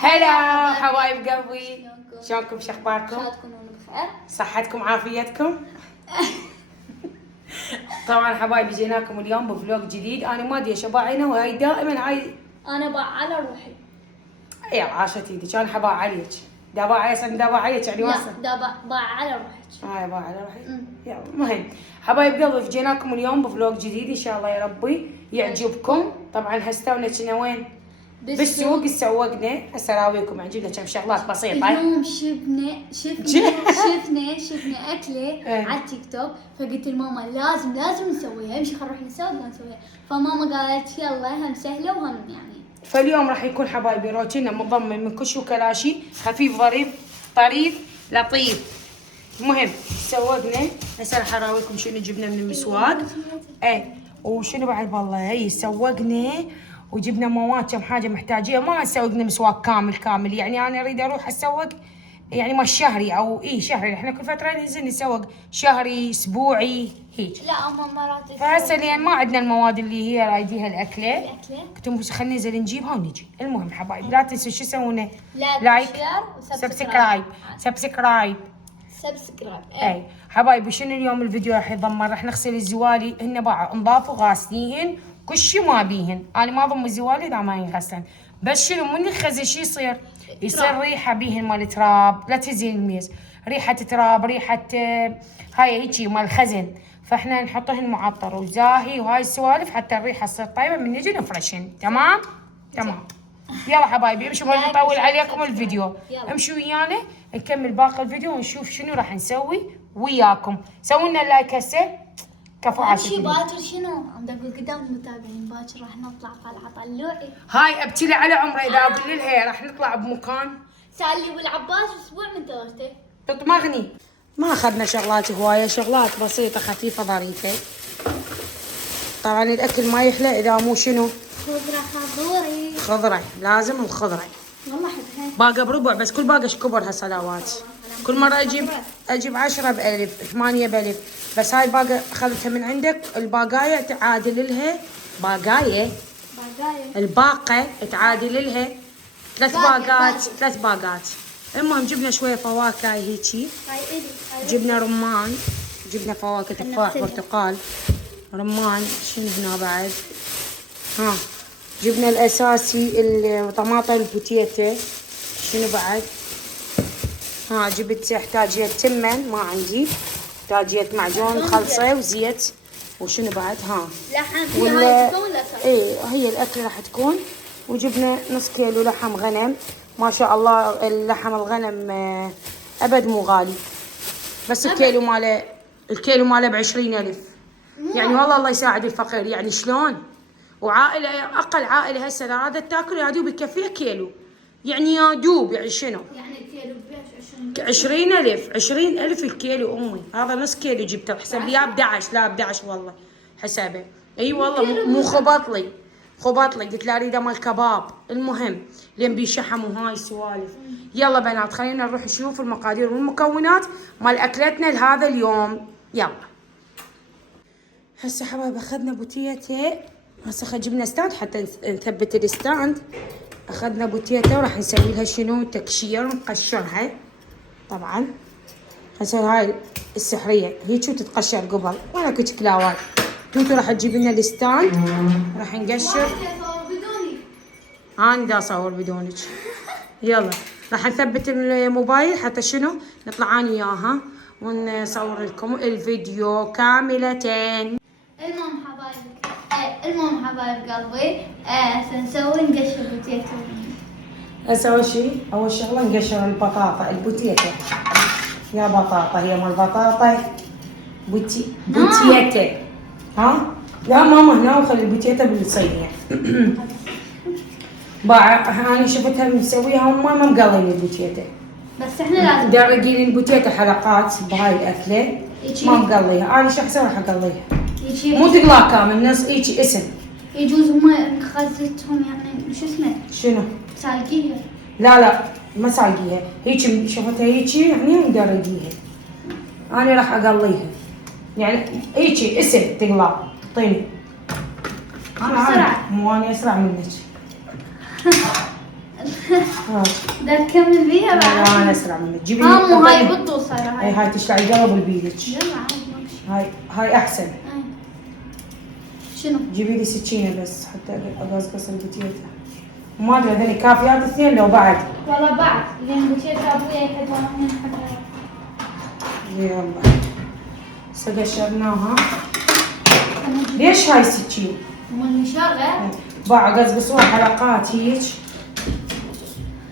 هلا حبايب قلبي، شلونكم؟ شو اخباركم؟ ان شاء الله تكونون بخير. صحتكم عافيتكم؟ طبعا حبايبي جيناكم اليوم بفلوق جديد. انا ما ادري شباعينه وهاي دائما هاي انا على روحي. يلا عاشت ايدك. انا حباع عليك دابا عيسى دابا عليك يعني لا واصل. دا على روحك. باع على روحي. يلا المهم حبايب قلبي جيناكم اليوم بفلوق جديد ان شاء الله يا ربي يعجبكم. طبعا هستونا كنا وين؟ بالسوق سوقنا. هسه اراويكم عجبنا كم شغلات بسيطه. اليوم شفنا اكله على التيك توك، فقلت لماما لازم نسويها. امشي خل نروح نسوي ونسويها. فماما قالت يلا هم سهله وهم يعني. فاليوم راح يكون حبايبي روتينا مضمن من كشك وكلاشي، خفيف ظريف طريف لطيف. المهم سوقنا. هسه راح اراويكم شنو جبنا من المسواق. وشنو بعد والله هي سوقنا وجبنا مواد كم حاجه محتاجيه. ما سوقنا مسواق كامل يعني انا اريد اروح اسوق يعني ما شهري او شهري. احنا كل فتره ننزل نسوق شهري اسبوعي هيك. لا هم مرات فهسه لان ما عندنا المواد اللي هي رايديها الاكله قلت خلينا ننزل نجيبها ونجي. المهم حبايبي لا تنسوا شو يسوونه؟ لايك سبسكرايب. اي حبايبي شنو اليوم الفيديو راح يضمن؟ راح نغسل الزوالي. هن باع نضاف وغاسليهن كل شيء ما بيهن. انا ما اضم الزوالي اذا ما ينغسلن. بس شنو من الخزن شو يصير ريحه بيهن مال تراب. لا تزين الميز ريحه تراب ريحه هاي هيجي مال الخزن. فاحنا نحطهن معطر وزاهي وهاي السوالف حتى الريحه تصير طيبه من نجي نفرشهن. تمام. يلا حبايبي امشوا ما نطول عليكم الفيديو. امشوا ويانا نكمل باقي الفيديو ونشوف شنو راح نسوي وياكم. سووا لنا اللايك هسه. كفو عاشت. شي باكر شنو؟ عم اقول قدام المتابعين باكر راح نطلع طلعه طلوعي. هاي ابتلي على عمري اذا اقول لها راح نطلع بمكان. سالي والعباس اسبوع من ثلاثه. تطمغني. ما اخذنا شغلات هوايه، شغلات بسيطه خفيفه ظريفه. طبعا الاكل ما يحلى اذا مو شنو؟ خضره. لازم الخضره. والله احبها. باقه بربع بس كل باقه كبرها صلوات. كل مره اجيب 10 ب1000 8 ب1000. بس هاي الباقه اخذتها من عندك. الباقايه تعادل لها الباقه تعادل لها 3 باقات. المهم جبنا شويه فواكه هيجي. جبنا رمان. جبنا فواكه تفاح برتقال رمان. شنو هنا بعد؟ جبنا الاساسي الطماطم البوتيتا. شنو بعد؟ جبت احتاجيه تمن ما عندي. احتاجيه معجون خلصه وزيت. وشنو بعد؟ لحم. ولا هي الاكل راح تكون. وجبنا نص كيلو لحم غنم. ما شاء الله اللحم الغنم ابد مو غالي. بس الكيلو ماله ب20,000. يعني والله الله يساعد الفقير. يعني شلون؟ وعائله اقل عائله هسه اذا ارادت تاكل يا دوب يكفيها كيلو. يعني يا دوب يعني شنو؟ يعني الكيلو ب 20,000 20,000 الكيلو. امي هذا نص كيلو جبته. حسب لي 11. لا 11 والله حسابه. اي والله مو خبط لي قلت له اريد مال كباب. المهم لين بيشحم وهاي السوالف. يلا بنات خلينا نروح نشوف المقادير والمكونات مال اكلتنا لهذا اليوم. يلا هسه حبايب اخذنا بوتيته. هسه جبنا ستاند حتى نثبت الستاند. اخذنا بوتيته وراح نسوي لها شنو؟ تكشير ونقشرها. طبعا هسه هاي السحريه هيك وتتقشر قبل. وين اكو كلاوات. توتو راح تجيب لنا الستاند. راح نقشر. انا دا اصور بدونك. يلا راح نثبت الموبايل حتى شنو؟ نطلع انا وياها ونصور لكم الفيديو كاملة. المهم حبايب قلبي سنسوي نقشر بوتيتا. اول شغله نقشر البطاطا البوتيتا. يا بطاطا هي مال بطاطا بوتيتا. لا ماما هنا وخلي البوتيتا بالصينيه. انا شفتها مسويها وما مقلين البوتيتا. بس احنا لازم درقين البوتيتا حلقات بهاي الاكله. ما مقليها. انا شو احسن راح اقليها. مو تقلاه كامل نص هيجي اسم. يجوز هم خزتهم يعني شو اسمه؟ شنو؟ سالقيها. لا ما سالقيها. هيجي شفتها هيجي يعني مدرقيها. انا راح اقليها يعني هيجي اسم تقلاه. اعطيني. انا مو انا اسرع منك. بدك تكمل بيها بعد؟ لا انا اسرع منك. جيبي لي مو هاي بتطول صراحة. هاي تشلعي قلب بيدك. لا عادي. هاي احسن. شنو؟ جيبي لي سكينه بس حتى اقصقص البتيته. ما ادري هذني كافيات اثنين لو بعد. والله بعد لان بتيت ابويا يحبون من حدا. يلا قشرناها. ليش هاي السكين؟ من شغل باع قصقصوها حلقات هيك.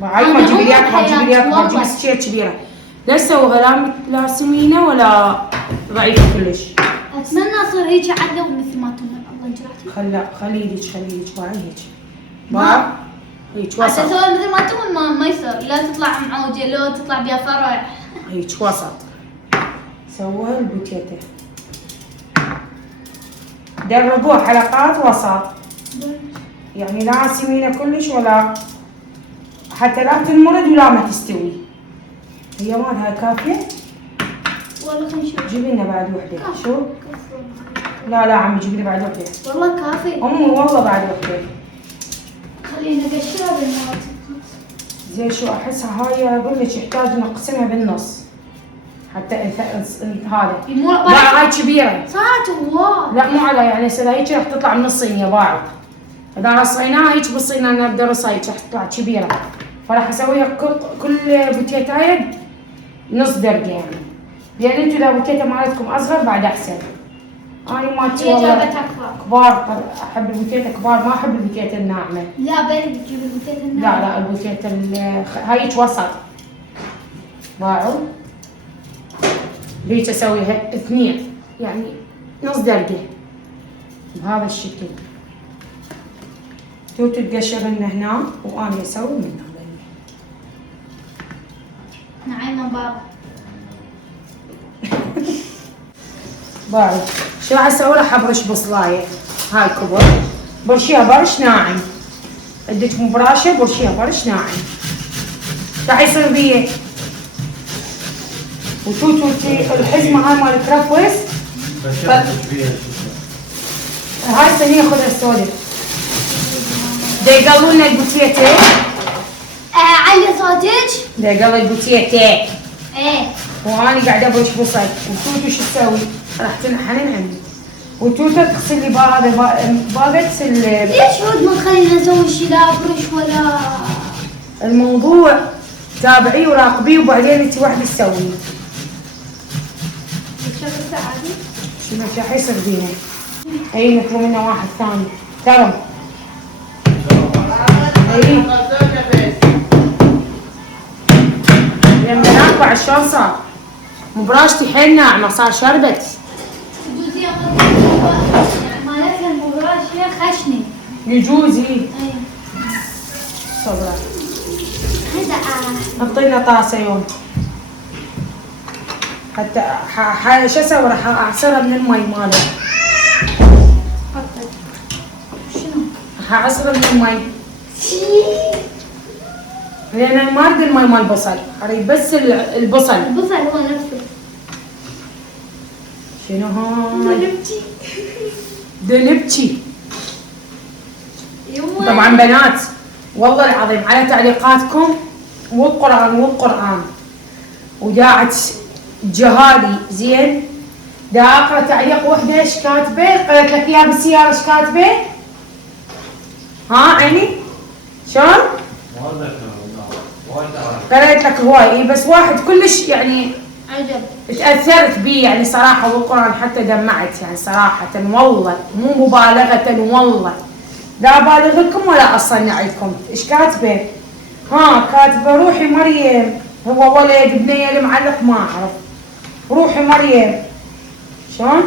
باع ما تجيبي لي اكبر تجيبي سكينه كبيره. لا تسويها لا سمينه ولا ضعيفه كلش. اتمنى اصير هيك عدله مثل ما تمر. الله جرحتي. خليلك باع هيك. باع هيك وسط. اسوي مثل ما تمر ما يصير. لا تطلع معوجه لو تطلع بها فرع. هيك وسط. سووها البوتيته. دربوها حلقات وسط. يعني لا سمينه كلش ولا حتى لا تنمرد ولا ما تستوي. هي مالها كافيه؟ والله خلينا نشوف. جيبي لنا بعد وحده. شو؟ لا عمي جيبي لي بعد وحده. والله كافي. امي والله بعد وحده. خلينا نقشرها بالمواد. زين شو احسها هاي اقول لك يحتاج نقسمها بالنص. حتى هذا. لا هاي كبيره. صارت واو. لا مو على يعني هسه هيك راح تطلع من الصينيه باعت. اذا رصيناها هيك بالصينيه نبدا رصها هيك راح تطلع كبيره. فراح اسويها كل بوتيتايه نص درجه يعني. لان انتم اذا بوتيتا مالتكم اصغر بعد احسن. انا ما كبار احب البوتيتا كبار ما احب البوتيتا الناعمه. لا بل تجيب البوتيتا الناعمه. لا البوتيتا هايك وسط. باعوا. هيك اسويها اثنين يعني نص درجه بهذا الشكل. توتو تقشرن هنا وانا اسوي من هذا. نعيمه بابا. باعوا. شو راح اسوي؟ راح ابرش بصلايه. هاي كبر. برشيها برش ناعم. عندك مبراشه برشيها برش ناعم. راح يصير بيه. وتوتو الحزمه هاي مال كرفس. هاي الصينيه خذها السوداء. دا يقلوا لنا البوتيته. علي صوتك. دا يقلوا البوتيته. ايه. وانا قاعده ابرش بصل. وتوتو شو تسوي؟ راح تنحنن عندي. وتوتو تغسل لي باقت ليش عود ما تخلينا نسوي شي لا ابرش ولا الموضوع؟ تابعيه وراقبيه وبعدين انت وحده تسويه. الشغل عادي؟ شنو راح يصير بينا؟ اي نطلب منه واحد ثاني. كرم. اي. لما ناكل شلون صار؟ مبراشتي حيل ناعمه صار شربت. مالتها المبراشة خشنة. يجوز هي. صبرا. اعطينا طاسه يوم. حتى شو اسوي؟ راح اعصرها من المي ماله. شنو؟ راح اعصرها من المي. لان انا ما اريد المي مال البصل، اريد بس البصل. البصل هو نفسه. شنو هاي؟ دلبتي. طبعا بنات والله العظيم على تعليقاتكم والقرآن وداعت جهادي زين. دا اقرا تعليق وحده ايش كاتبه؟ قريت لك اياها بالسياره ايش كاتبه؟ ها عيني؟ شلون؟ قريت لك هواي. اي بس واحد كلش يعني عجب. تأثرت بيه يعني صراحة والقرآن حتى دمعت يعني صراحة والله مو مبالغة والله. لا أبالغ لكم ولا أصنع لكم. إيش كاتبة؟ كاتبة روحي مريم. هو ولد بنية المعلق ما أعرف. روحي مريم. شلون؟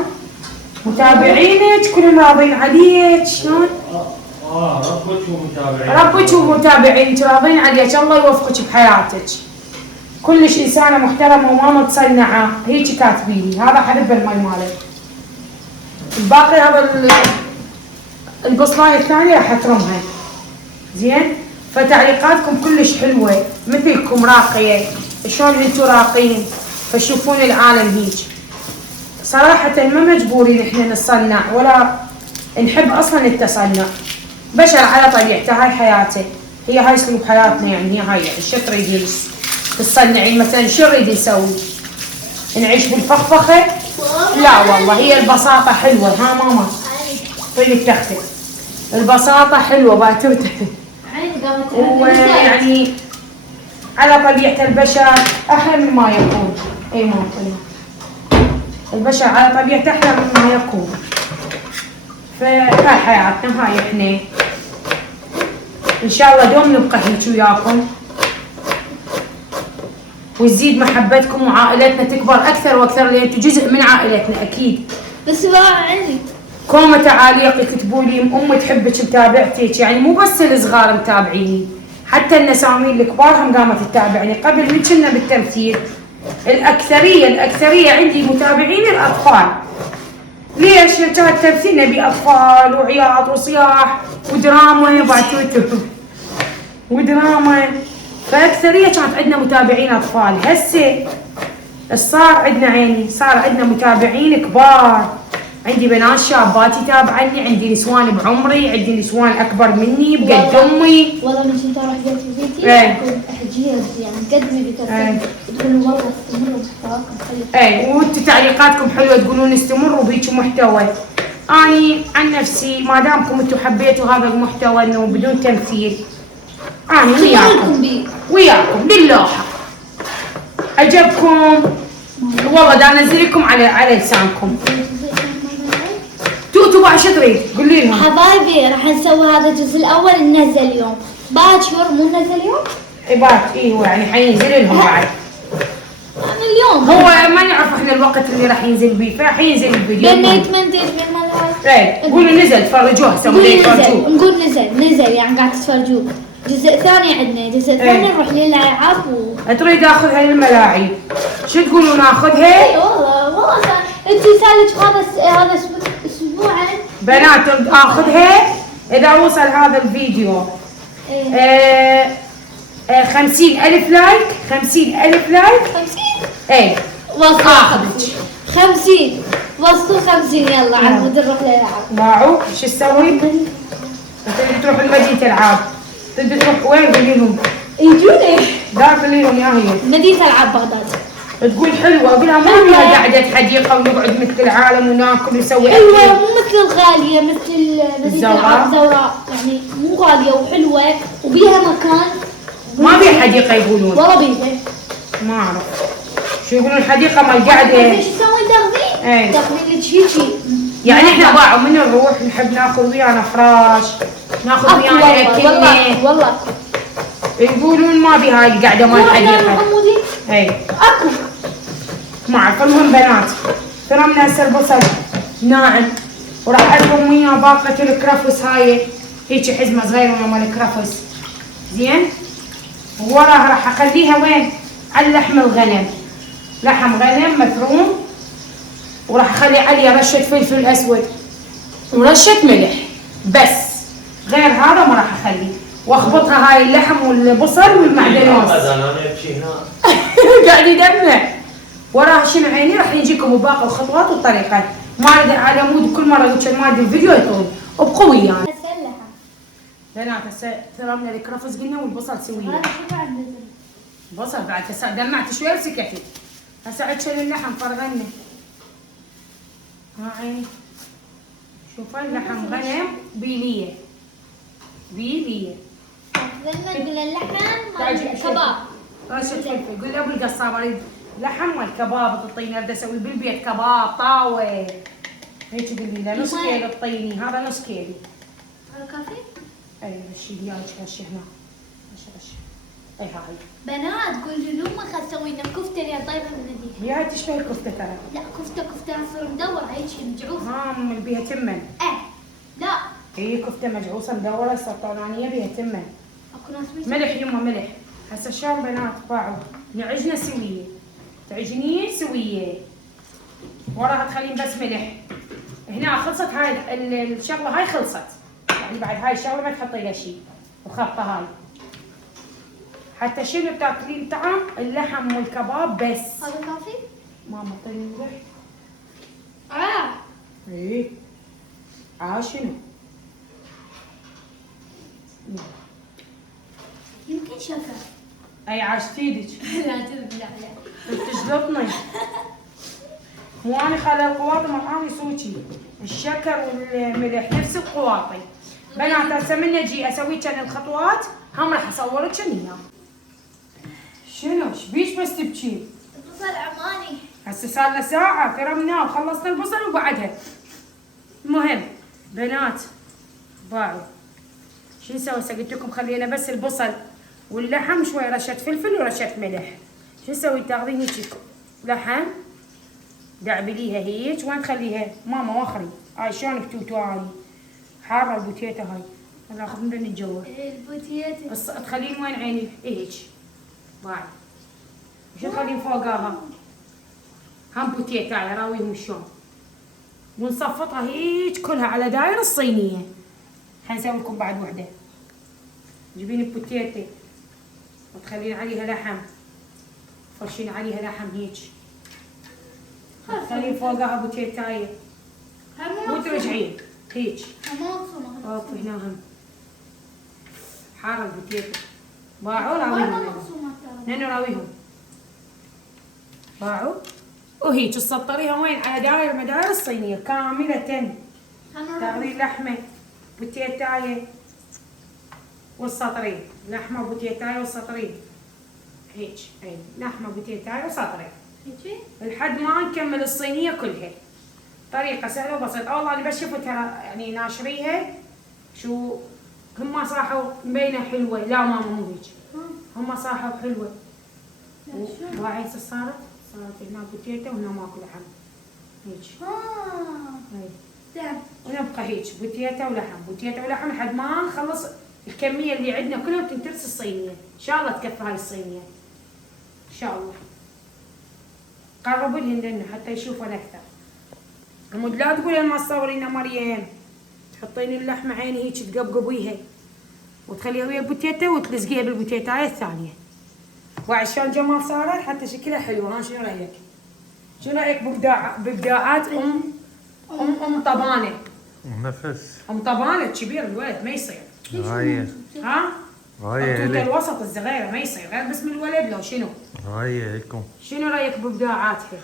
متابعينك كلهم راضين عليك. شلون؟ ربك ومتابعينك راضين عليك. الله يوفقك بحياتك. كلش انسانه محترمه وما متصنعه. هيك كاتبيني. هذا حلب المي ماله. الباقي هذا البصلايه الثانيه راح اترمها. زين؟ فتعليقاتكم كلش حلوه مثلكم راقيه. شلون انتم راقين فشوفون العالم هيك. صراحه ما مجبورين احنا نصنع ولا نحب اصلا التصنع. بشر على طبيعته هاي حياته. هي هاي اسلوب حياتنا يعني، هي هاي يعني شو تريدين تصنعين مثلا، شو نريد نسوي؟ نعيش بالفخفخه؟ لا والله هي البساطه حلوه. ها ماما طيب التختة، البساطه حلوه باتوته. ويعني على طبيعه البشر احلى مما يكون. اي ماما البشر على طبيعته احلى مما يكون. فهاي حياتنا، هاي احنا ان شاء الله دوم نبقى هيك وياكم، وتزيد محبتكم وعائلتنا تكبر اكثر واكثر، لان انتم جزء من عائلتنا اكيد. بس بقى عندي كومة تعاليق يكتبوا لي امي تحبك متابعتك، يعني مو بس الصغار متابعيني، حتى النسامين الكبار هم قامت تتابعني. قبل من كنا بالتمثيل الاكثريه عندي متابعين الاطفال. ليش؟ كان التمثيل نبي اطفال وعياط وصياح ودراما وبعتوتو ودراما، فاكثريه كانت عندنا متابعين اطفال. هسه صار عندنا عيني، صار عندنا متابعين كبار. عندي بنات شابات يتابعني، عندي نسوان بعمري، عندي نسوان اكبر مني بقد امي. والله من كنت اروح بيت بيتي احجيها يعني قدمي بترتيب تقولوا والله استمروا بمحتواكم حلو. اي وانتم تعليقاتكم حلوه تقولون استمروا بهيك محتوى. اني عن نفسي ما دامكم انتم حبيتوا هذا المحتوى انه بدون تمثيل، انا وياكم باللوحه. عجبكم؟ والله دا انزل لكم على لسانكم. توتو بقى شو تريد؟ قولي لهم. حبايبي راح نسوي هذا الجزء الاول ننزل اليوم، باكر مو ننزل اليوم؟ اي هو يعني حينزل لهم بعد. يعني اليوم هو ما نعرف احنا الوقت اللي راح ينزل بيه، فحينزل الفيديو. لما يتمنتج لما ايه قولوا نزل تفرجوه هسه يفرجوه. نقول نزل يعني قاعد تتفرجوه. جزء ثاني عندنا، جزء ثاني نروح للالعاب تريد اخذها للملاعب. شو تقولوا ناخذها؟ اي والله انت صار لك هذا اسبوعا بنات اخذها اذا وصل هذا الفيديو 50,000 لايك. 50,000 لايك 50 ايه وصلوا 50 وصلوا 50 يلا على مود نروح للالعاب. باعوا شو تسوي؟ تبي تروح لمدينة العاب، تبي تروح وين؟ قولي لهم يجوني. لا قولي لهم يا هي مدينة العاب بغداد. تقول حلوه، اقول لها ما فيها قعده حديقه ونقعد مثل العالم وناكل ونسوي حلوه مو مثل الغاليه، مثل مدينة العاب زوراء يعني مو غاليه وحلوه وبيها مكان. ما بيها حديقه يقولون. والله بيها ما اعرف شو يقولون الحديقه مال قعده. ايش تسوي تاخذين؟ تاخذين لك هيجي يعني احنا باعوا من نروح نحب ناخذ ويانا فراش، ناخذ ويانا اكلنا. والله يقولون ما بي هاي القعده مال الحديقه. اي اكو ما اعرف. المهم بنات فرمنا هسه البصل ناعم، وراح الكم وياه باقه الكرفس. هاي هيك حزمه صغيره مال الكرفس زين، ووراها راح اخليها وين؟ على لحم الغنم. لحم غنم مفروم، وراح اخلي عليه رشه فلفل اسود ورشه ملح بس، غير هذا ما راح اخليه. واخبطها هاي اللحم والبصل والمعدنوس. قاعد يدمع. وراها شنو عيني راح يجيكم باقي الخطوات والطريقات. ما اريد على مود كل مره اقول ما ادري الفيديو يطول، ابقوا ويانا. بنات هسه ثرمنا الكرفس قلنا والبصل سويه. هذا شو بعد نزل؟ بصل بعد هسه دمعت شوي وسكتي. هسه عاد شيل اللحم فرغنا. ها عيني شوفي اللحم غنم بيليه بيليه. نقول اللحم كباب. رشه فلفل. قول ابو القصاب اريد لحم مال كباب تعطيني، اريد اسوي بالبيت كباب طاوه هيك. قولي له نص كيلو تعطيني، هذا نص كيلو. هذا كافي؟ اي رشي لي هشي هنا رشي. اي هاي بنات قولوا لهم خل نسوي لنا كفته اللي طيبه من هذيك. يا تشتهي الكفته ترى. لا كفته اصير مدور هيك مجعوصه. اللي بيها تمن. لا هي كفته مجعوصه مدوره سرطانيه بيها تمن. اكو ناس ملح يمه ملح. هسه شلون بنات باعوا نعجنه سويه، تعجنيه سويه، وراها تخلين بس ملح. هنا خلصت هاي الشغله، هاي خلصت يعني بعد هاي الشغله ما تحطي لها شيء وخبطه هاي. حتى شنو بتاكلين طعم اللحم والكباب بس. هذا كافي؟ ماما اعطيني ملح. ايه شنو؟ شكر. اي عاشت ايدك. لا تبلع لا. تجلطني. مو انا خلي القواطي مرحام يسوي الشكر والملح نفس القواطي. بنات هسه من اجي اسوي كان الخطوات هم راح اصورك اياها. شنو ايش بيش بس تبكين؟ البصل عماني. هسه صار لنا ساعة كرمناه وخلصنا البصل وبعدها. المهم بنات باعوا. شو نسوي هسه؟ قلت لكم خلينا بس البصل واللحم شوي رشة فلفل ورشة ملح. شو نسوي؟ تاخذين هيك لحم دعبليها هيك وين تخليها؟ ماما وخري. هاي شلون بتوتو هاي؟ حارة البوتيتا هاي. هذا اخذ من الجو. البوتيتا. تخلين وين عيني؟ هيك. باعي. شو تخلين فوقها؟ هم بوتيتا على راويهم شلون. ونصفطها هيك كلها على داير الصينية. حنسوي لكم بعد وحدة. تجيبين البوتيتا وتخلين عليها لحم. فرشين عليها لحم هيك. تخلين فوقها بوتيتاية. وترجعين هيك. اوف هنا هم. حارة البوتيتا. باعوا راويهم. ننو راويهم. باعوا. وهيك تسطريها وين؟ على داير مداير الصينية كاملة. تاخذين لحمة بوتيتاية والسطرين. لحمة بوتيتاية والسطرين. هيك اي لحمة بوتيتاية وسطرين. لحد ما نكمل الصينية كلها. طريقة سهلة وبسيطة. والله اللي بشوفه ترى يعني ناشريها شو هم صاحوا مبينة حلوة. لا ماما مو هيك. هم صاحوا حلوة. وهاي صارت هنا بوتيتا وهنا ماكو لحم. هيك. هاي. ونبقى هيك بوتيتا ولحم بوتيتا ولحم لحد ما نخلص الكمية اللي عندنا كلها وتنترس الصينية. ان شاء الله تكفي هاي الصينية. ان شاء الله. قربوا لهن لانه حتى يشوفون اكثر. عمود لا تقولين ما تصورينا مريم. تحطين اللحمة عيني هيك تقبقبيها وتخليها ويا البوتيتا وتلزقيها بالبوتيتاية الثانية. وعشان جمال صارت حتى شكلها حلو. ها شنو رايك؟ شنو رايك بابداعات ام طبانه؟ نفس ام طبانه كبير الولد ما يصير. هاي ها؟ هاي التوته الوسط الصغيره ما يصير غير باسم الولد لو شنو؟ هاي هيكم. شنو رايك بابداعاتها؟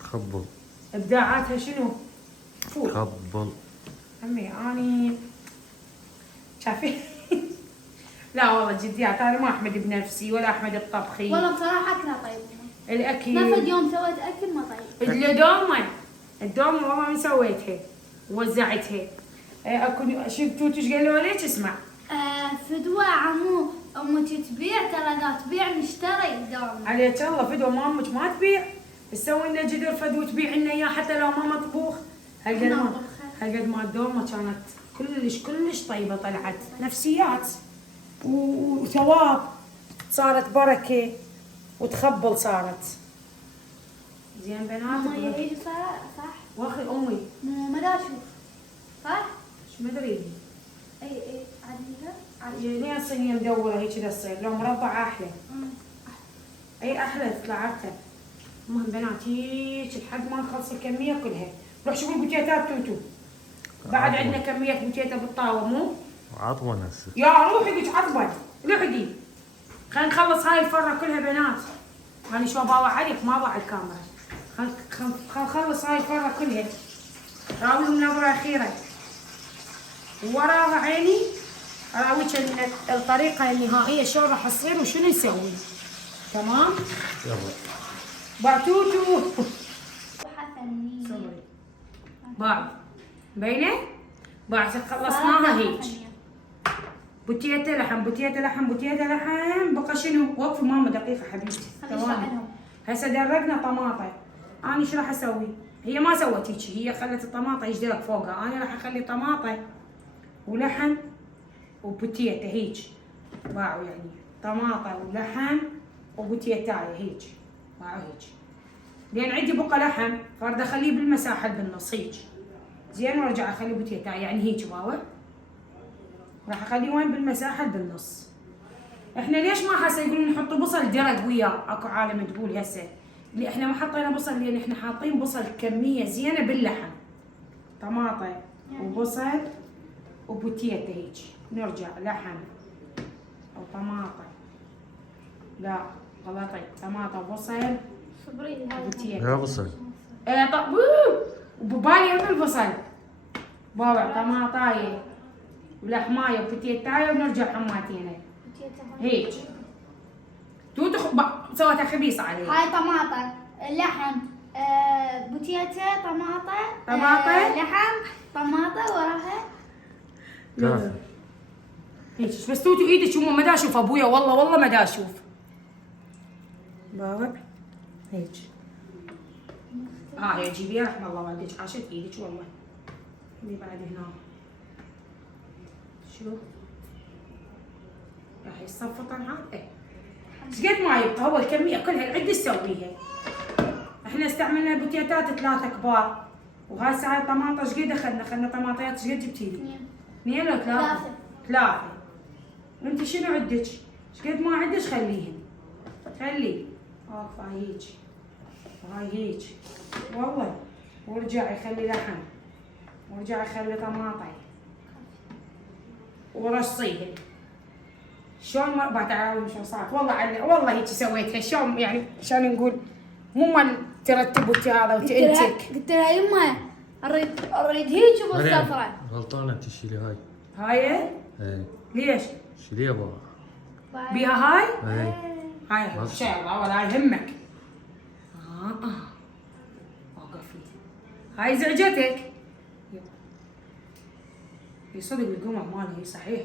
تخبل. ابداعاتها شنو؟ فول. تخبل. عمي اني شافي. لا والله جديات انا ما احمد بنفسي ولا احمد بطبخي. والله بصراحة أكلها طيب. الاكل ما فد يوم سويت أكل ما طيب. الدومة والله من سويتها ووزعتها. اكو شوف توتو ايش قالوا عليك اسمع. فدوى عمو امك تبيع ترى لا تبيع نشتري دوم. عليك الله فدوى ما امك ما تبيع. تسوي لنا جدر فدوى تبيع لنا اياه حتى لو ما مطبوخ. هالقد ما الدومة كانت كلش طيبة طلعت نفسيات وثواب. صارت بركة وتخبل صارت. زين بنات. ماما يعيد صح؟ واخي امي. ما دا اشوف. صح؟ شو مدري. اي عاديها؟ لين الصينية مدورة هيك تصير لو مربعة احلى. اي احلى طلعتها. المهم بنات هيك لحد ما نخلص الكمية كلها. روح شوفوا البوتيتات توتو. بعد عندنا كمية بوتيتا بالطاوة مو؟ عطبن هسه. يا روحي ديك عطبن. لحدي. خلينا نخلص هاي الفرة كلها بنات. هاني شو باوع عليك ما باع الكاميرا. خل نخلص هاي الفرة كلها. راويهم نظرة أخيرة. وراها عيني اراويك الطريقة النهائية شلون راح تصير وشنو نسوي. تمام؟ يلا. بعتوتو. فنية. صبري. باع. مبينة؟ باع خلصناها هيك. بوتيتا لحم بوتيتا لحم بوتيتا لحم. بقى شنو؟ وقفي ماما دقيقة حبيبتي. ثواني. هسه درقنا طماطة. أنا ايش راح اسوي؟ هي ما سوت هيك. هي خلت الطماطة يجدرك فوقها. أنا راح اخلي طماطة ولحم وبوتيتا هيك. باعوا يعني طماطة ولحم وبوتيتاية هيك. باعوا هيك. لأن عندي بقى لحم فرد اخليه بالمساحة بالنص هيك. زين وارجع اخلي بوتيتا يعني هيك باوع. راح اخليه وين بالمساحة بالنص. احنا ليش ما هسه يقولون نحط بصل درق وياه؟ اكو عالم تقول هسه اللي احنا ما حطينا بصل لان احنا حاطين بصل كمية زينة باللحم. طماطة وبصل وبوتيتا هيك. نرجع لحم وطماطة لا غلطي. طماطة بصل صبري لي هذا. بوتيه. يا بصل. ايه طب وببالي هم البصل. بابا طماطايه ولحمايه وبتيتايه ونرجع حماتينا. هيك. توتو سويتها خبيصة عليه. هاي طماطة لحم بوتيتا طماطة طماطة. لحم طماطة وراها كافي. هيك بس توتو ايدك ما دا اشوف ابويا والله ما دا اشوف. بابا هيك. هي جيبيها رحم الله والديك عاشت ايدك والله. اللي بعد هنا. شو؟ راح يصفى طبعا ايه. ايش قد ما يبقى هو الكمية كلها العدة تسويها. احنا استعملنا بوتيتات 3 كبار. وهسه هاي الطماطة ايش قد اخذنا طماطيات ايش قد جبتي لي؟ 2 ولا 3؟ 3. وانت شنو عدك؟ ايش قد ما عدك خليهن. خلي. هاي هيك. هاي هيك. والله. وارجعي خلي لحم. وارجعي خلي طماطة. ورصيهن. شلون ما بعرف شلون صارت والله هيك سويتها شلون يعني شلون نقول مو ما ترتب انت هذا وتنتك. قلت لها يما اريد هيك وبالصفرة. غلطانة تشيلي هاي. هاي ايه. ليش؟ شيليها بابا. بيها هاي؟ ايه. هاي ان شاء الله ولا يهمك. وقفي. هاي زعجتك؟ هي صدق القمر مالها هي صحيح.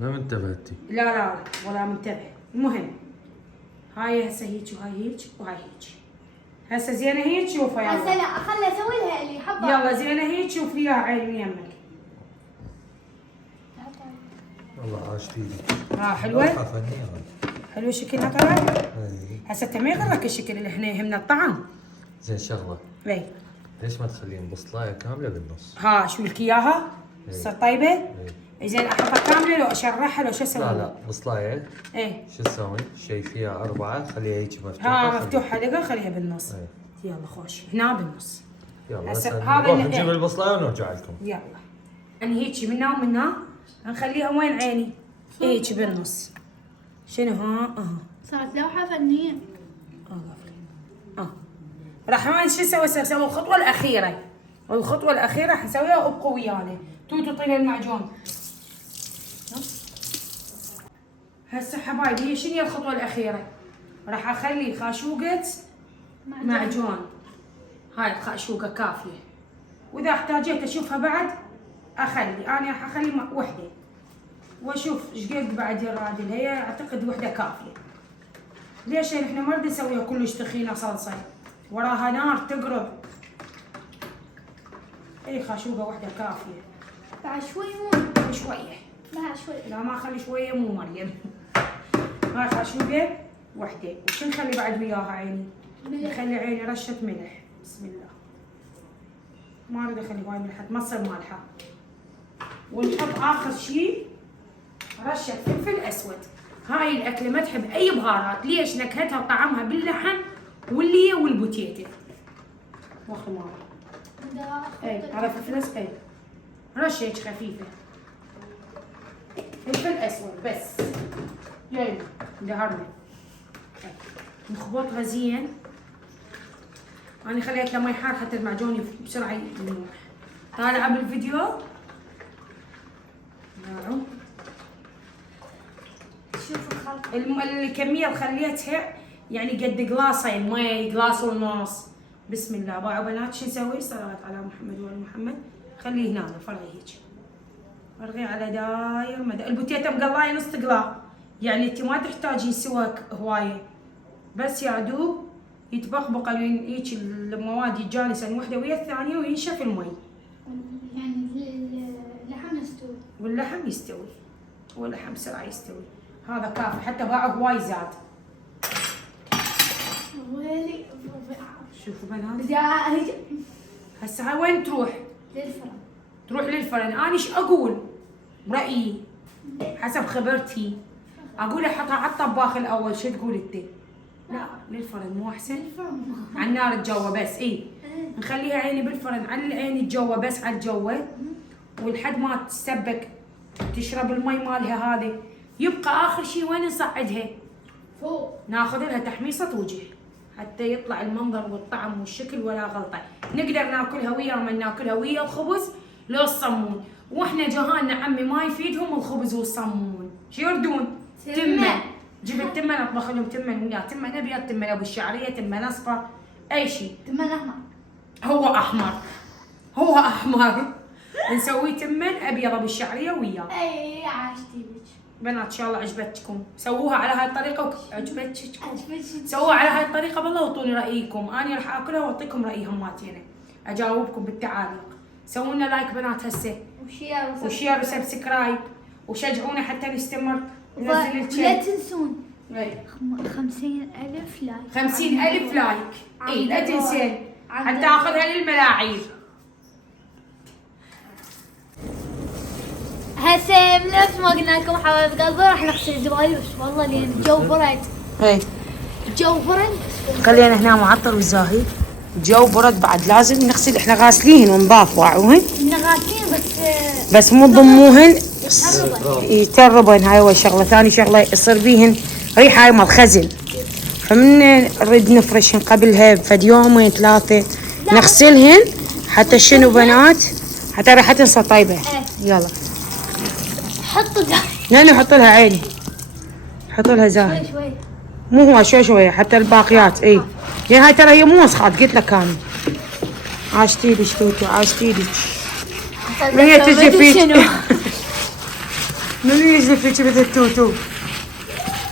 ما منتبهتي. لا ولا منتبه. المهم هاي هسه هيك وهاي هيك وهاي هيك. هسه زينه هيك شوفها يلا. هسه لا خلي اسوي لها اللي حبه. يلا زينه هيك شوف لي عين يمك. والله عاشت ايدي. حلوه؟ فنية. حلوه شكلها طلع؟ ايه. هسه انت ما يغرك الشكل اللي احنا يهمنا الطعم. زين شغلة. اي. ليش ما تخلين بصلاية كاملة بالنص؟ شو لك اياها؟ تصير طيبه؟ ايه. زين احطها كامله لو اشرحها لو شو اسوي؟ لا بصلاية. ايه. شو تسوي؟ شي فيها 4 خليها هيك مفتوحة. مفتوحه لقى خليها بالنص. ايه. يلا خوش هنا بالنص. يلا هسه هسه هذا نروح اللي- نجيب البصلاية ونرجع لكم. يلا. يعني هيك منا ومنا نخليها وين عيني؟ هيك بالنص. شنو ها؟ صارت لوحة فنية. راح ما شو نسوي الخطوة الأخيرة. والخطوة الأخيرة حنسويها ابقوا ويانا. توتو طيل المعجون. هسه حبايبي هي شنو هي الخطوة الأخيرة؟ راح أخلي خاشوقة معجون. هاي الخاشوقة كافية. وإذا احتاجيت أشوفها بعد أخلي. أنا حخلي وحدة. وأشوف إيش قد بعد يرادل. هي أعتقد وحدة كافية. ليش احنا ما نريد نسويها كلش تخينة صلصة. وراها نار تقرب. اي خاشوقة واحدة كافية. بعد شوي مو شوية. بعد شوي. لا ما اخلي شوية مو مريم. هاي خاشوقة واحدة. وشو نخلي بعد وياها عيني؟ نخلي عيني رشة ملح. بسم الله. ما اريد اخلي هواي ملح ما تصير مالحة. ونحط اخر شيء رشة فلفل اسود. هاي الاكلة ما تحب اي بهارات. ليش؟ نكهتها وطعمها باللحم واللي والبوتيتة. واخذ مالها. اي هذا فلفل اسود. اي رشة هيك خفيفة. فلفل اسود بس. يلا دهرنا. نخبطها زين. انا خليت له مي حار حتى المعجون بسرعة ينوح. طالعة بالفيديو. نعم. شوف الخلط. الكمية اللي خليتها يعني قد قلاصين مي قلاص ونص. بسم الله. باعوا بنات شو نسوي؟ صلوات على محمد وآل محمد. خليه هنا فرعي هيك. ارغي على داير مدى. البوتيتا مقلاية نص قلا. يعني انت ما تحتاجين سوا هواية. بس يا دوب يتبقبق هيك المواد يتجانسن وحدة ويا الثانية وينشف المي. يعني اللحم يستوي. واللحم يستوي. واللحم بسرعة يستوي. هذا كافي حتى باعوا هواي زاد. ويلي. شوفوا بنات. هيك. هسه هاي وين تروح؟ للفرن. تروح للفرن. انا ايش اقول؟ رأيي حسب خبرتي اقول احطها على الطباخ الاول. شو تقول انت؟ لا للفرن مو احسن؟ على النار الجوه بس. اي نخليها عيني بالفرن على العين الجوه بس على الجوه. ولحد ما تسبك تشرب المي مالها هذه يبقى اخر شيء وين نصعدها؟ فوق. ناخذ لها تحميصه وجه حتى يطلع المنظر والطعم والشكل ولا غلطه. نقدر ناكلها ويا من ناكلها ويا الخبز لو الصمون، واحنا جهالنا عمي ما يفيدهم الخبز والصمون. شو يردون؟ تمن. جيب التمن اطبخ لهم تمن وياه، تمن ابيض، تمن ابو الشعريه، تمن اصفر، اي شيء. تمن احمر. هو احمر، هو احمر. نسوي تمن ابيض ابو الشعريه وياه. اي عاشتي لك. بنات ان شاء الله عجبتكم، سووها على هاي الطريقه عجبتكم. عجبتك. سووها على هاي الطريقه بالله واعطوني رايكم، انا راح اكلها واعطيكم رايهم مالتي، اجاوبكم بالتعاليق. سووا لنا لايك بنات هسه، وشير وسبسكرايب، وشجعونا حتى نستمر ننزل ولا الشيء. تنسون اي 50,000 لايك. 50,000 لايك، اي لا تنسين حتى اخذها للملاعيب. هسه من نفس ما قلنا لكم حبايب قلبي راح نغسل الزبايل، بس والله لين الجو برد. اي الجو برد. خلينا هنا معطر والزاهي، الجو برد بعد لازم نغسل، احنا غاسلين ونضاف واعوهن احنا غاسلين بس مو تضموهن تهربن. يتربن. هاي اول شغله، ثاني شغله يصير بيهن ريحه هاي مال خزن، فمن نريد نفرشهن قبلها بفد يومين ثلاثه نغسلهن حتى شنو بنات، حتى ريحتهن تصير طيبه. يلا حطوا زاهي ناني حط لها عيني، حط لها زاهي، شوي شوي. مو هو شوي شوي حتى الباقيات. اي يعني هاي ترى هي مو وسخات، قلت لك انا. عاشتيلك توتو، عاشتيلك. من هي تجي فيك؟ من هي يجي فيك مثل التوتو؟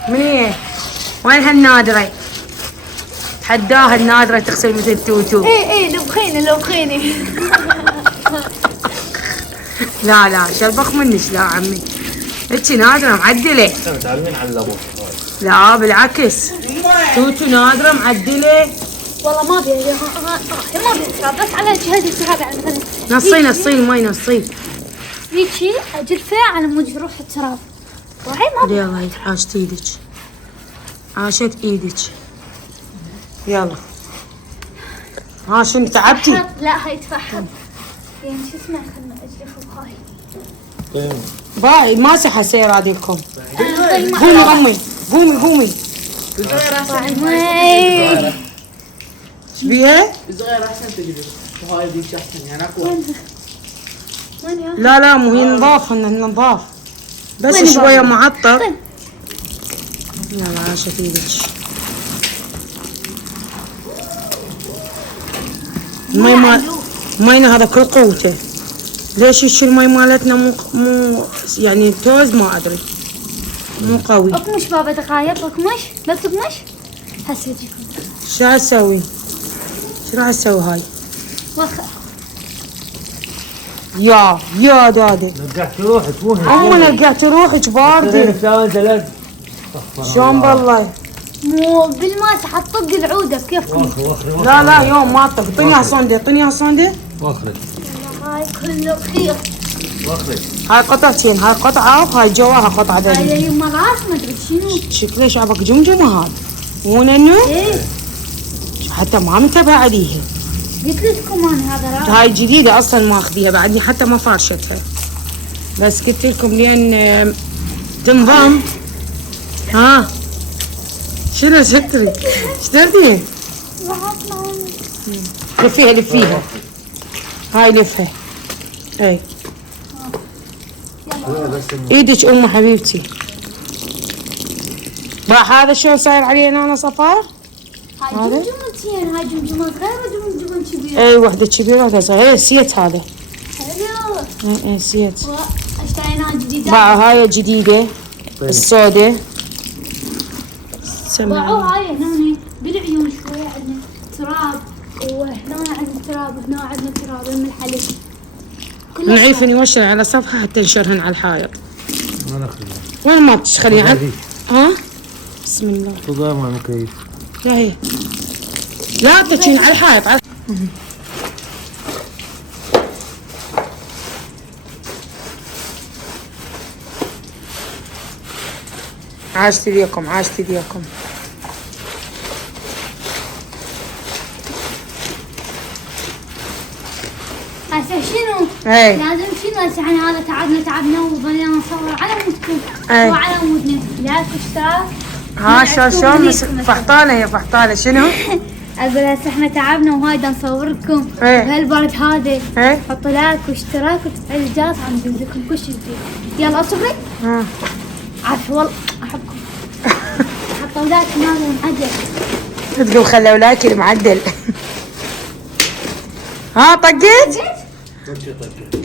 من هي؟ وين هالنادرة؟ تحداها النادرة تغسل مثل التوتو. اي لبخيني لبخيني. لا لا شربخ منك لا عمي، هيك نادرة معدلة. متعلمين على اللبن. لا بالعكس، توتو نادرة معدلة. والله ما ابي ما ابي تراب، بس على جهاز التراب يعني مثلا نصي المي نصي. هيجي اجلفه على مود يروح التراب. وهي ما ابي. يلا هي عاشت ايدك، عاشت ايدك. يلا ها شنو تعبتي؟ لا هاي تفحط. يعني شو اسمه خلنا اجلفه بهاي. باي ماسحة سير هذه لكم. طيب قومي قومي قومي قومي. ماي. ايش بيها؟ صغير احسن تجري، وهاي ديك احسن يعني اقوى. وين يا؟ لا مو هي نظاف، هن نظاف بس وين شوية بابا؟ معطر. طيب. يلا عاشت ايدك. المي مينا هذا كل قوته. ليش هيك المي مالتنا مو يعني توز ما ادري، مو قوي. اقمش بابا دقايق اقمش بس اقمش. هسه يجيكم. شو اسوي؟ شو راح اسوي هاي؟ يا دادي نقعت روحك مو هيك. امي نقعت روحك باردة. شلون بالله؟ مو بالماء حطق العوده بكيفكم. لا يوم ما طق. اعطيني اياها صندة، اعطيني اياها صندة. واخرج هاي كله خير. واخرج. هاي قطعتين، هاي قطعة وهاي جواها قطعة ثانية. هاي مرات ما ادري شنو. شكله شعبك جمجمة هذا مو ننو؟ ايه حتى ما منتبه عليها. قلت لكم انا هذا راح. هاي جديدة اصلا ما اخذيها بعدني حتى ما فارشتها، بس قلت لكم لين تنضم. ها شنو ستري؟ ايش درتي؟ لفيها هاي لفها. اي ايدك ام حبيبتي. راح هذا شو صاير علينا انا صفار؟ هاي جمجمتين، هاي جمجمة صغيرة وجمجمة كبيرة. اي وحده كبيره وحده صغيره. سيت هذا. حلو. اي سيت. اشتريناها جديدة. باعوا هاي جديده السوداء. باعوا هاي هنا بالعيون شوية عندنا تراب، وهنا عندنا تراب وهنا عندنا تراب من الحليب. نعيف نوشر على صفحه حتى نشرهن على الحائط. ما ناخذ. وين ما تشخلي عن ها؟ بسم الله. صدار مع المكيف. لا هي لا تجين على الحائط. عاشت ايديكم، عاشت ايديكم. هسه شنو؟ اي لازم شنو هسه احنا هذا تعبنا وظلينا نصور على مودكم أي. وعلى مودنا لايك واشتراك ها شلون فحطانه هي فحطانه شنو؟ اقول هسه احنا تعبنا وهاي نصور لكم إيه. بهالبرد هذا اي حطوا لايك واشتراك وتفعيل الجرس عم ندز لكم كل شيء جديد. يلا صبري ها عارفه والله احبكم. حطوا لايك مالهم عدل. تقول خلوا لايك المعدل. ها طقت؟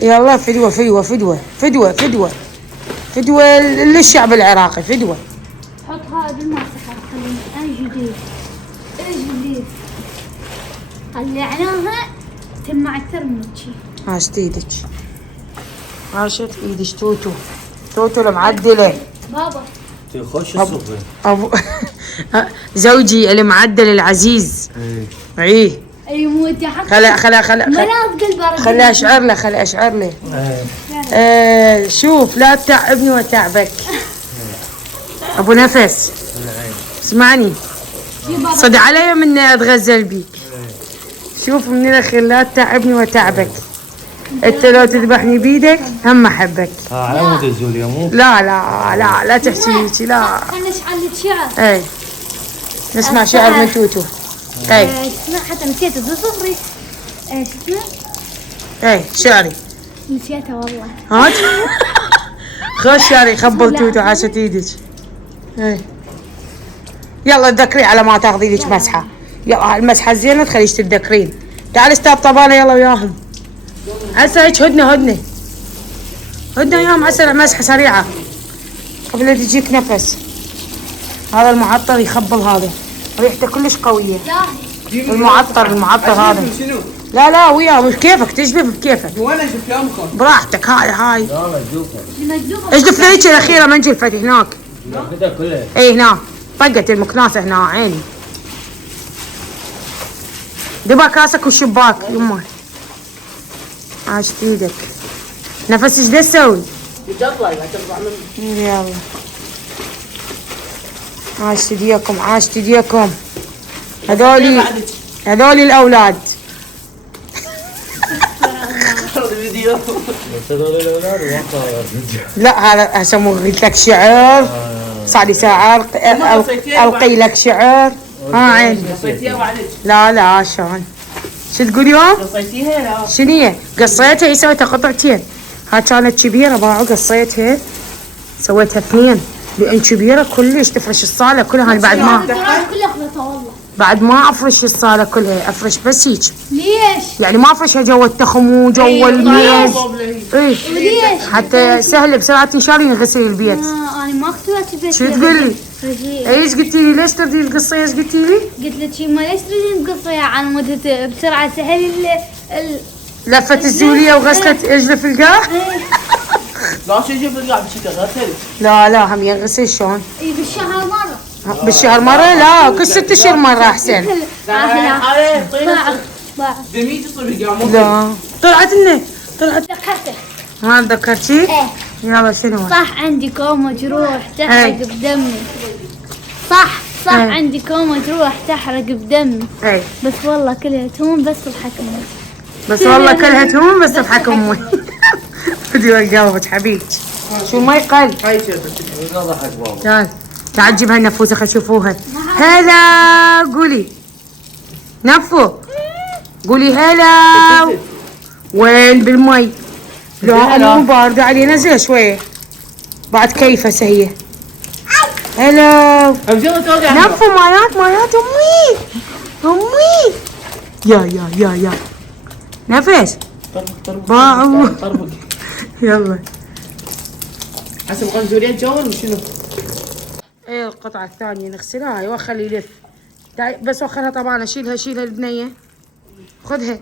يلا فدوة فدوة فدوة فدوة فدوة فدوة للشعب العراقي فدوة. حط هاي بالمسحة خلينا جديد جديد خلعناها تلمع اكثر من شي. عاشت ايدك عاشت ايدك توتو توتو المعدلة. بابا تخش الصبح. أبو زوجي المعدل العزيز. ايه اي مو انت حق خلا مرض قلب خلي اشعر له خلي اشعر له. شوف لا تتعبني واتعبك. ابو نفس اسمعني صد علي من اتغزل بيك. شوف من الاخير لا تتعبني واتعبك. انت لو تذبحني بيدك هم احبك. على مود الزوليا مو. لا تحكي هيك لا. خلنا نشعل الشعر. اي نسمع شعر من توتو. اي اسمع حتى نسيته صفري. شو اسمه؟ اي شعري نسيته والله. هات خوش شعري خبل توتو عاشت ايدك. اي يلا تذكري على ما تاخذي لك مسحه. يلا المسحه الزينه تخليش تتذكرين. تعالي استطبانه يلا وياهم. هسه هيك هدنه وياهم اسرع مسحه سريعه قبل لا تجيك نفس. هذا المعطر يخبل هذا ريحته كلش قويه. المعطر هذا شنو؟ لا وياه بكيفك تجلف بكيفك وانا اشوف يا مكان. براحتك. هاي لا جوفها. المجلوبة اجلف ذيك الاخيره ما انجلفت هناك. بدها كلها. اي هنا طقت المكناسه هنا عيني. دبا كاسك والشباك يمه. عاشت ايدك. نفس ايش تسوي؟ يلا تطلع من يلا عاشت ايديكم هذولي الاولاد. الفيديو. بس هذول الاولاد وقع. لا هذا هسه مو قلت لك شعر صار لي ساعه القي لك شعر. عيني قصيتيها وعدت. لا شلون شو تقوليون؟ قصيتيها لا. شنو هي؟ قصيتها سويتها قطعتين. ها كانت كبيره باعوا قصيتها سويتها اثنين لان كبيره كلش تفرش الصاله كلها. انا كلها خلطة والله. بعد ما افرش الصاله كلها افرش بس هيك ليش؟ يعني ما افرشها جو التخم وجو الميز. ايه وليش؟ حتى سهل بسرعه تنشال ينغسل البيت. انا ما اخترت البيت. شو تقولي؟ رجيء. ايش قلتي لي ليش تردي القصه ايش قلتي لي؟ قلت لك شي ما ليش تريدين تقصيها على مود بسرعه سهل لفت الزوليه وغسلت اجلف القاع؟ لا شو يجيب القاع بشكل غسل. لا هم ينغسل شلون؟ اي بالشهر مره. بالشهر مره لا كل 6 اشهر مره احسن. هذا ضاعت ضاعت. دمي تصير القاع مو. لا طلعت ذكرته. ما تذكرتي؟ ايه يلا شنو؟ صح عندي كوم مجروح إيه. تحرق بدمي. صح إيه. عندي كوم مجروح تحرق بدمي. اي بس والله كلها تهون بس تضحك امي. بس والله كلها تهون بس تضحك امي. فيديو قلبك حبيبك شو ما يقل. هاي شيء لا ضحك بابا. تعال جيب هالنفوسه خلينا نشوفوها. هلا قولي نفو قولي هلا. وين بالمي؟ لا مو باردة علي نزلها شوية بعد كيف هسه هي. هلا نفو مايات امي يا نفس باعوا. يلا حسب غنزورية جول شنو؟ ايه القطعة الثانية نغسلها ايوه خلي يلف. بس وخرها طبعا شيلها البنية خذها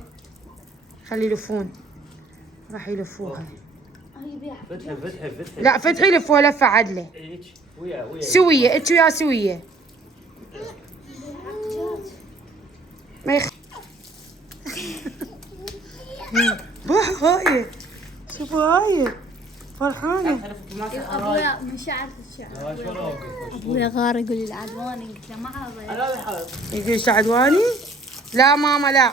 خلي يلفون راح يلفوها. فتحي لا فتحي يلفوها لفة عدلة ويا سوية انت ويا سوية ما يخ هاي شوفوا هاي فرحانة. ابويا من شعر الشعر. ابويا غار يقول لي العدواني قلت له ما عرفت. يقول سعدواني لا ماما لا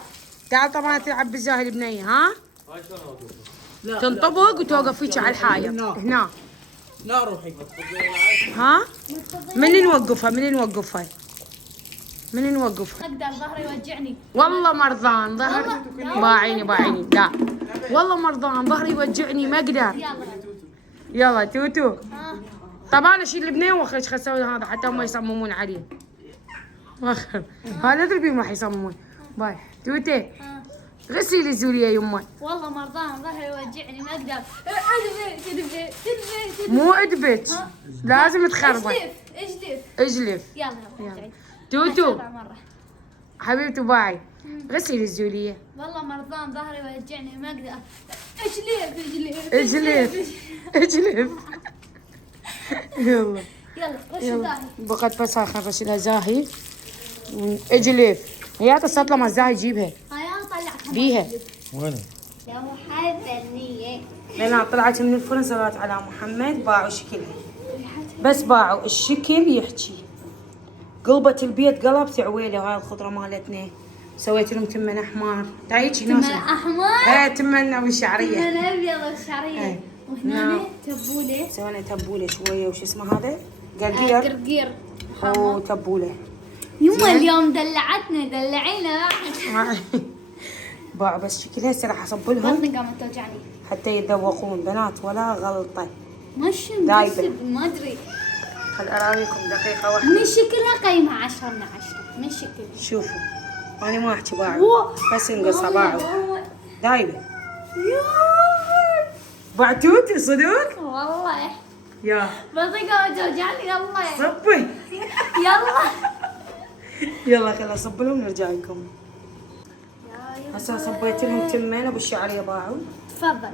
تعال طبعا تلعب بالزاهي البنية ها هاي شلون اوقفها؟ لا تنطبق وتوقف هيك على الحايط هنا. لا روحي. ها من نوقفها من نوقفها من نوقفها. اقدر ظهري يوجعني. والله مرضان ظهر باعيني باعيني لا والله مرضان ظهري يوجعني ما اقدر. يلا يلا توتو. ها طب انا اشيل البنين واخرج خل اسوي هذا حتى هم يصممون عليه. واخر هذا ادري بيهم راح يصممون. باي توتي ها غسلي لي زوليا يمه. والله مرضان ظهري يوجعني ما اقدر. ادبي مو ادبك لازم تخربط. اجلف اجلف. يلا يلا. توتو مرة. حبيبتي باي غسلي لي الزولية. والله مرضان ظهري يوجعني ما اقدر. اجلف اجلف اجلف. يلا يلا رش يلا ظهري. بقت بس اخر رشلها زاهي. اجلف هي السطله ما زاهي جيبها هاي انا طلعتها. بيها. وين؟ لو حبني لأنها طلعت من الفرن صارت على محمد باعوا شكلها بس باعوا الشكل يحكي. قلبت البيت قلبت عويله هاي الخضره مالتنا سويت لهم تمن احمر تعيش تمن هنا. احمر. ايه تمنا بالشعريه. تمن ابيض والشعريه. إيه. وهنا نعم. تبوله. سوينا تبوله شويه وش اسمه هذا؟ قرقير قرقير. وتبوله. يما اليوم دلعتنا دلعينا. باعوا بس شكل هسه راح اصب لهم بطني قامت توجعني. حتى يتذوقون بنات ولا غلطه. مش دايبة. مكسب ما ادري. خل اراويكم دقيقه واحده. من شكلها قيمة 10 من 10 من شكلها. شوفوا انا ما احكي باعوا بس انقصها باعوا دايبه. بعتوتي صدق؟ والله يا بطني قامت توجعني يلا صبي. يلا. يلا خل اصب لهم نرجع لكم. هسه صبيت لهم تمين ابو الشعريه باعوا. تفضل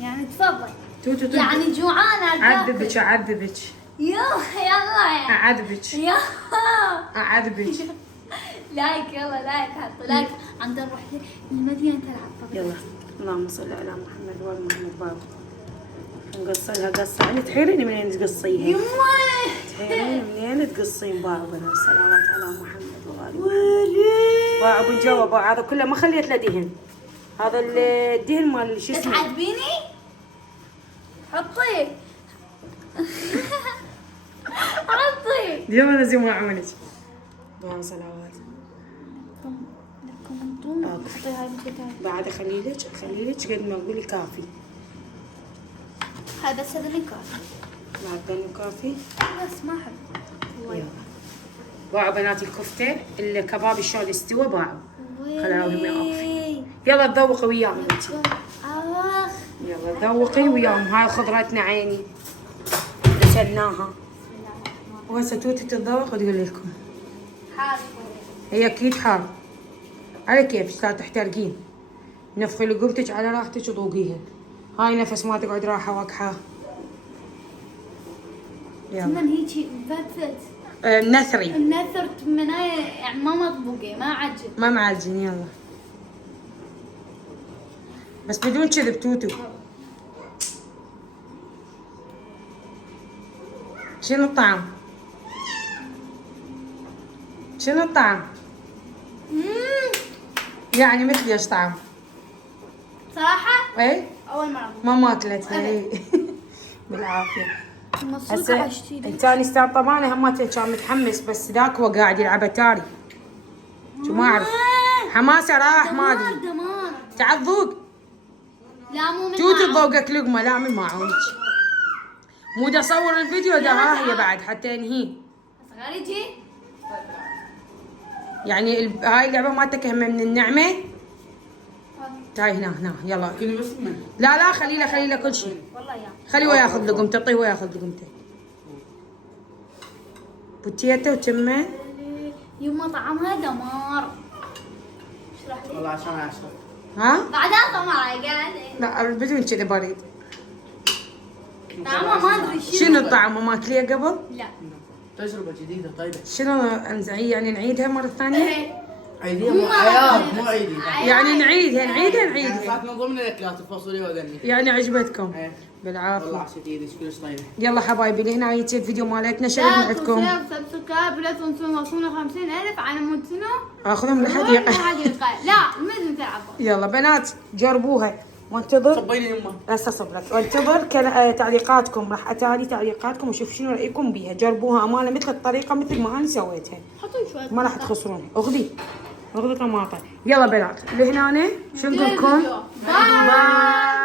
يعني تفضل توتو يعني جوعانة اعذبك اعذبك يلا اعذبك يلا اعذبك. لايك يلا لايك حطوا لايك عند نروح للمدينة تلعب. يلا اللهم صل على محمد وال محمد بابا. نقصلها قصه يعني تحيريني منين تقصيها. يما تحيريني منين تقصين باعوا بنا الصلوات على محمد وغالي. باعوا بالجوا باعوا هذا كله ما خليت له دهن. هذا الدهن مال شو اسمه. تعذبيني حطي حطي اليوم انا زي ما عملت. باعوا صلوات. لكم انتم حطي هاي المشكلة. بعد خليلك قد ما اقول كافي. هاي بس هذا اللي كافي بعد ذني كافي. بس ما احب. يلا. باعوا بنات الكفته الكباب شلون استوى باعوا. خلاوهم يوقفي. يلا تذوقي وياهم انت. اخ يلا تذوقي وياهم. هاي خضرتنا عيني غسلناها وهسه توتي تتذوق وتقول لكم. حار هي اكيد حار على كيف لا تحترقين. نفخي لقمتك على راحتك وذوقيها. هاي نفس ما تقعد راحه وقحه. يلا من هيجي فتفت نثري النثر من هاي يعني ما مطبوقه ما عجن. ما معجن. يلا بس بدون كذب توتو. شنو الطعم؟ شنو الطعم؟ يعني مثلي ايش طعم؟ صراحه اي اول مره ما ماكلتها اي. بالعافيه. مصروف هسه عشتي الثاني استاذ طبعا همته كان متحمس بس ذاك هو قاعد يلعب اتاري. شو ما اعرف حماسه راح ما ادري. دمار تعال ذوق. لا مو من توتي معه. ذوقك لقمه لا من معونك. مو دا اصور الفيديو دا ها هي بعد حتى انهيه. صغار يجي يعني هاي اللعبه مالتك هم من النعمه. تعال هنا يلا. كل بس من لا خلي له كل شيء. والله يا خليه هو ياخذ لقمته. اعطيه هو ياخذ لقمته. بوتيتا وتمه. يما طعمها دمار. اشرح لي والله عشان عشرة. ها؟ بعدها طمع قاعد لا بدون كذا بريد. طعمها ما ادري شنو الطعم ماكليه قبل؟ لا تجربة جديدة طيبة. شنو يعني نعيدها مرة ثانية؟ عيديها مو عياد مو عيدي. يعني نعيدها يعني صارت من ضمن الاكلات الفاصوليا وذني. يعني عجبتكم؟ ايه بالعافية. والله عسيت ايدك كلش طيبة. يلا حبايبي لهنا يجي الفيديو مالتنا شرف لا عندكم. سبسكرايب لا تنسون وصلنا 50,000 على مود شنو؟ اخذهم الحديقة. الحديقة لا لازم تلعبوا. يلا بنات جربوها وانتظر صبيني يمه. هسه صبرك وانتظر تعليقاتكم. راح اتالي تعليقاتكم وشوف شنو رايكم بيها. جربوها امانه مثل الطريقه مثل ما انا سويتها. حطوا شوي ما راح تخسرون. اخذي طماطه. يلا بنات لهنا شو نقول لكم؟ باي.